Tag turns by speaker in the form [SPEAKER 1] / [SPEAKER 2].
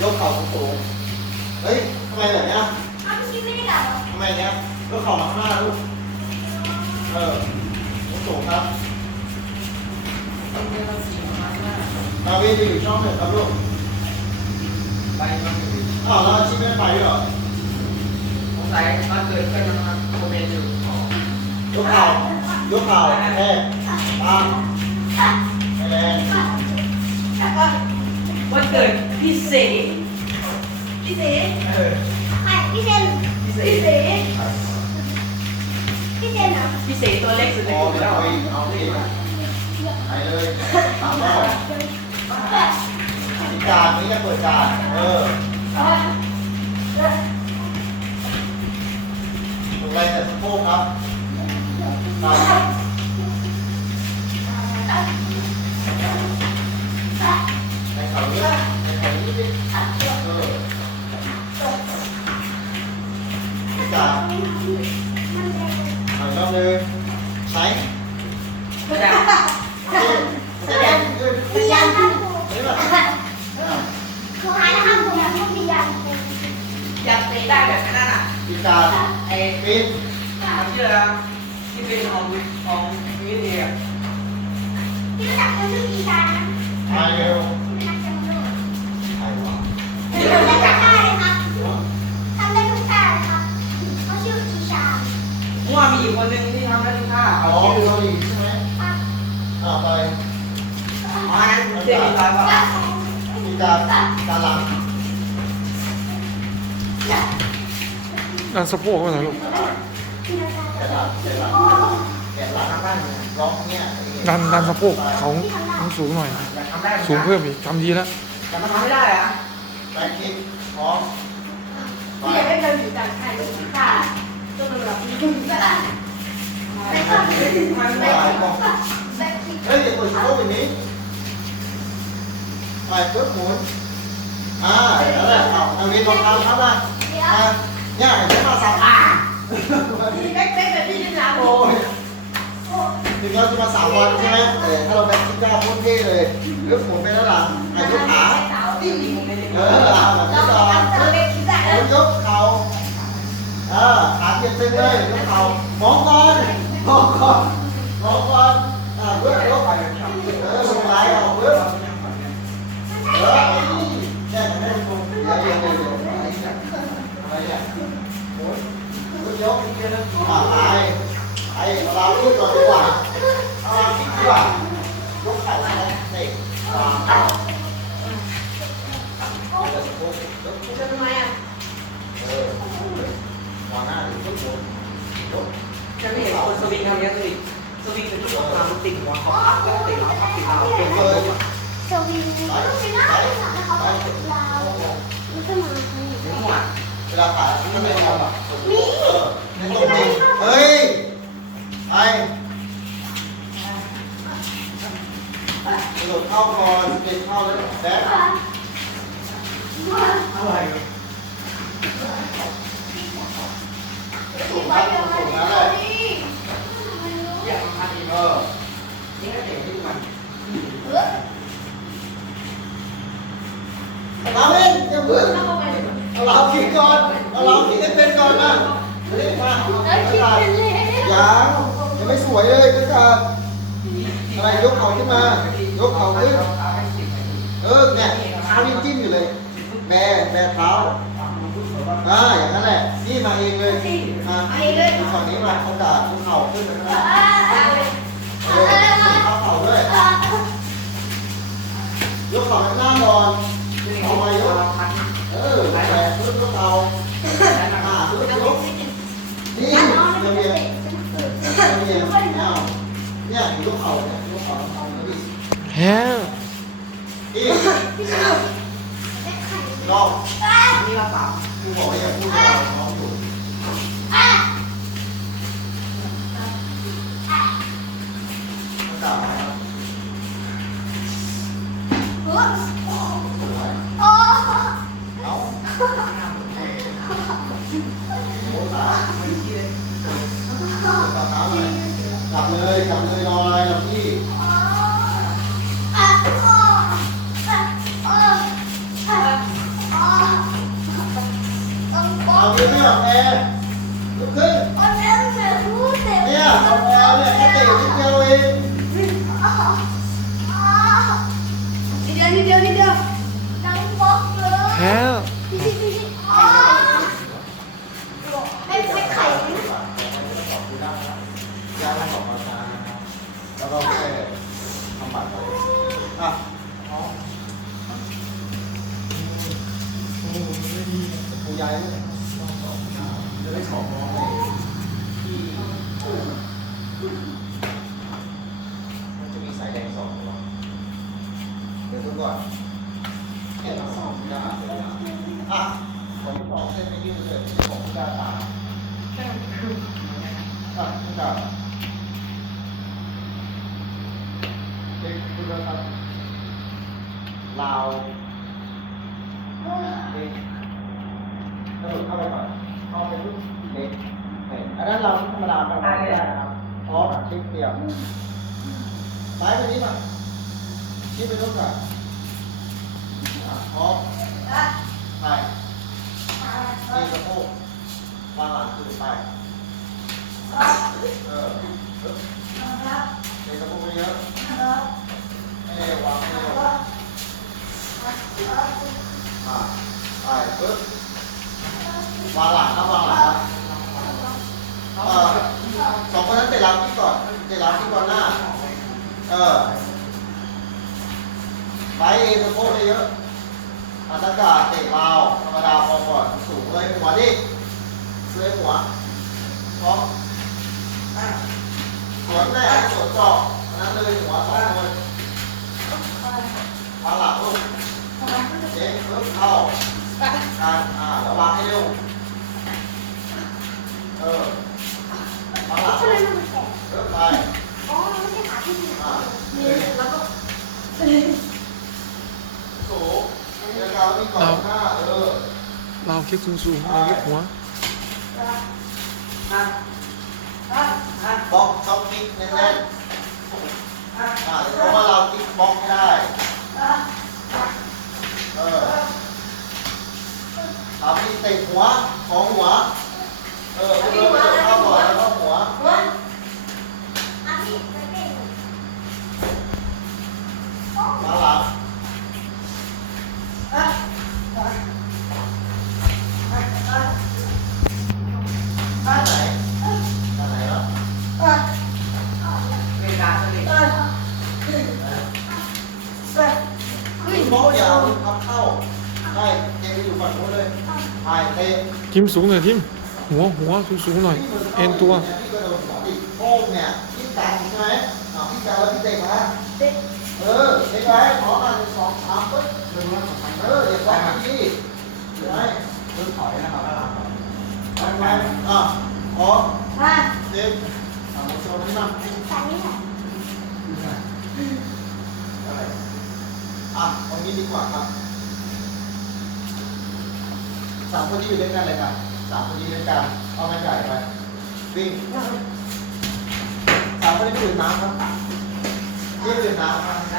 [SPEAKER 1] ยกเข่าสูงเฮ้ยทำไมแบบเนี้ย
[SPEAKER 2] อ้าวพี่ไม่ได้กลับเหรอ
[SPEAKER 1] ทำไมเนี้ยยกเข่ามาข้างหน้าลูก เออสูงครับนาวีจะอยู่ช่องหนึ่งครับลูก
[SPEAKER 3] ไปมันอยู่
[SPEAKER 1] อ้าวแล้วอาชีพไม่ได้ไปด้วยเหรอ
[SPEAKER 3] สงสัยมาเกิดเป็นมันโมเมนต์อยู่
[SPEAKER 1] ยกเข่ายกเข่าแค่ตามไม่แรง
[SPEAKER 4] วันเกิดพี่เส
[SPEAKER 2] พี่เส
[SPEAKER 3] เออ
[SPEAKER 2] ใครพี่เซนพี่เสพี่เซนเหรอ
[SPEAKER 4] พี่เสตัวเล็กสุด
[SPEAKER 1] พ
[SPEAKER 4] ใน
[SPEAKER 1] อก
[SPEAKER 4] ลุ่ม
[SPEAKER 1] ไป
[SPEAKER 4] แล้ว
[SPEAKER 1] เอาดิไปเลยสามรอบอีกการนี้จะเปิดการเออ อยรอบนึงใช้
[SPEAKER 4] แต่
[SPEAKER 1] แสดงขึ้น
[SPEAKER 2] มียันครับ
[SPEAKER 1] นี่แบบ
[SPEAKER 2] ครูหายนะครับผมอยากพูดมียัน
[SPEAKER 4] อยากเตะได้แบบนั้นอะ
[SPEAKER 1] อีกการ
[SPEAKER 4] ไอ้
[SPEAKER 1] ปิด
[SPEAKER 4] มันชื่ออะไรนะที่เป็นของของวิทยา
[SPEAKER 2] พี่รู้จักคนชื่ออีชานะ
[SPEAKER 1] ถ่ายเร็ว
[SPEAKER 2] ที่เป็นนักจังหวัด
[SPEAKER 1] ถ่ายวะ
[SPEAKER 4] มื่อวานมีอยู่คนหนึ่งที่ทำได้ทุกท่า
[SPEAKER 1] อ๋
[SPEAKER 4] เขา
[SPEAKER 1] อ
[SPEAKER 4] ชื่อ
[SPEAKER 1] เกาหลีใช่ไหม
[SPEAKER 2] ครับ
[SPEAKER 1] อ่าไป
[SPEAKER 4] อ๋ออันนั้นเชื่อมีตายป่ะ
[SPEAKER 1] อีกการการหลัง
[SPEAKER 5] ดันสะโพกมาหน่อยลูก
[SPEAKER 1] แกะหลังแกะหลังแกะหลังข้างร้องเนี่ย
[SPEAKER 5] ดันดันสะโพกเขาเขาสูงหน่อย
[SPEAKER 4] อยากทำได้
[SPEAKER 5] สูงเพิ่มอีกทำดีแล้ว
[SPEAKER 4] แต่มันทำไม่ได้อะ
[SPEAKER 1] แรงคิกพร้อมไป
[SPEAKER 2] พี่อยากให้เราอยู่กันใครรู้ค่ะตัวมันแบบมีขึ้นก็ได้ไม่ต้อง
[SPEAKER 4] มัน
[SPEAKER 1] ไป
[SPEAKER 4] ไม่
[SPEAKER 1] มอง
[SPEAKER 2] ไม่คิด
[SPEAKER 1] เฮ้ยอย่าเปิดสะโพกอย่างนี้ไปปึ๊บหมุนอ่าแล้วแหละเอาทางนี้ลงเท้าครับนะ
[SPEAKER 2] เดี๋ยว
[SPEAKER 1] อ่าเนี่ยเห็นไหมมาสับอ่า
[SPEAKER 4] เล็กๆแบบพี่นี่นะ
[SPEAKER 1] โอ้ยถึง เราจะมาสามวันใช่ไหมแต่ถ้าเราแบกคิดได้โคตรเท่เลยเลือกหมุนไปด้านหลังไอ้ยกขา
[SPEAKER 4] ที่มีผมไม่ได้
[SPEAKER 1] เออเอาแบบนี้ก่อน
[SPEAKER 2] เรา
[SPEAKER 1] หมุนยกเข่าเออขาเหยียบเส้นเลยยกเข่ามองก่อนมองก่อนมองก่อนอ่าเพื่อยกไปเออลงไหลออกเพื่อเออแค่ไม่ได้ตรงเดี๋ยวเดี๋ยวเดี๋ยวเดียวอะไรเนี่ยหมุนยกยกมาไปไอ้เราพูดก่อนดีกว่าเอาเราคิดดีกว่ายกเข่าเตะวางเข่า
[SPEAKER 4] จะทำไมอะ
[SPEAKER 1] เออวางหน้าหรือทุกคนยก
[SPEAKER 4] จะ ไม่เห็นคนสวิงทำยังไงสวิงเป็นทุกคนมาติ่งหัวเขาก็ติ่งเราเขาติ่งเราเป็นคน
[SPEAKER 2] สวิงต้องไปนั่งไปสั่งเขาแบบลาวมันก็มาทาง
[SPEAKER 4] หัว
[SPEAKER 1] เวลาขาที่มันไม่ยอมอะเออไม่ตรงจริงเฮ้ยไปกระโดดเข้าก่อนเด็กเข้าแล้วแบ๊
[SPEAKER 4] อะไร
[SPEAKER 1] สูงครับสูงนะเลย
[SPEAKER 4] อยากทำอีก
[SPEAKER 1] เออ
[SPEAKER 4] นี่ก็เตะที่มัน
[SPEAKER 1] เราเล่นอย่าเพิ่งเอาเราคิดก่อนเอาเราคิดให้เป็นก่อนนะเล่นมา
[SPEAKER 2] แล้วคิดเป็นเลย
[SPEAKER 1] ยังยังไม่สวยเลยก็จะอะไรยกเข่าขึ้นมา ยกเข่าขึ้น เออเนี่ยเท้ายังจิ้มอยู่เลยแบแบเท้าอ่าอย่างนั้นแหละนี่มาเองเลยมาดูฝั่งนี้มาเขาด่าเขาเข่าขึ้นไปข้างหน้ ยกข่าไปข้างหน้าก่อนเอาไปยกเออแบปึ๊บยกเข่าอ่าปึ๊บยกนี่เดี๋ยวเดี๋ยวเออเดี๋ยวเนี่ยเอาเนี่ยยกเข่าเนี่ยยกเข่าเอาแล้วดิ
[SPEAKER 5] แฮะ
[SPEAKER 1] อีกลอง
[SPEAKER 4] นี่เราเปล่า
[SPEAKER 1] กูบอกว่าอย่าพูดกับเราน้องถูก กลับเลย กลับเลยรออะไรหลับพี่ ทำบัตรไปอะปูยายเนี่ยจะได้ของน้องเลยมันจะมีสายแดงสองตัวเดี๋ยวทุกก่อนเอ็นสองยาอะผมบอกเส้นไม่ยืดเลยของคุณดาตาอะคุณดาเด็ คุณดาตาลาวเด็กกระโดดเข้าไปก่อนเข้าไปลูกเด็กเนี่ยอันนั้นเราธรรมดาไปไม่ได้นะครับเพราะคลิปเดียวซ้ายไปนี้มาชี้ไปลูกก่อนอะพร้อมไปนี่สะโพกวางหลังคือไปเออปึ๊บเด็กสะโพกไปเยอะเอ้วางเอวอะ ไปปึ๊บวางหลังครับวางหลังครับเออสองคนนั้นเตะหลังที่ก่อนเตะหลังที่ก่อนหน้า เออไปเอสะโพกเยอะอัตากาศเตะเบาธรรมดาพอก่อนสูงเลยหัวดิเลยหัวพร้อมสวนแรกสวนเจาะอันนั้นเลยหัวสองคนวางหลังลูกเด็กปึ๊บเข้าการอ่าแล้ววางให้เร็วเออวางหลัง
[SPEAKER 2] ทำไมมันแข็ง
[SPEAKER 1] ปึ๊บไป
[SPEAKER 2] อ๋อไม่ใช่ขาที่ดี
[SPEAKER 1] อ่า
[SPEAKER 2] นี่แล้วก็
[SPEAKER 1] สูง เราเรา
[SPEAKER 5] คิดสูงๆเราคิดหัว
[SPEAKER 1] บล็อกช็อปกิ๊กแน่นๆอ่าเพราะว่าเรากิ๊กบล็อกไม่ได้เออทำที่เตะหัวของหัว เออเริ่มเริ่มเข้าก่อนแล้วก็หัว
[SPEAKER 2] อะพี่ไปเต้น
[SPEAKER 1] มาหลังด้านไหนด้านไหนวะ
[SPEAKER 3] เวลาสลิด
[SPEAKER 1] ขึ้นบล็อกยาวพับเข้าได้เจมอยู่ฝั่งนู้นเลยถ่ายเตะ
[SPEAKER 5] ทิมสูงหน่อยทิมหัวหัวสูงๆหน่อย เอ็นตัว
[SPEAKER 1] พี่กระโดดหัวดิโป้งเนี่ยพี่ตังใช่ไหมอ่าพี่ตังแล้วพี่เตะมาเออเตะไปขอมาหนึ่งสองสามปึ๊บเออเดี๋ยวสองนาทีเดี๋ยวให้ปึ๊บถอยนะครับไปไปอะขอเด็กอะมาโชว์นี่มั่ง
[SPEAKER 2] สายนี้แหละ
[SPEAKER 1] อะไรอะตรง นี้ดีกว่าครับสามคนที่อยู่ด้วยกันเลยครับสามคนที่ด้วยกันเอาไม้ใหญ่ไปวิ่งสามคนที่ดื่มน้ำครับที่ดื่มน้ำครับ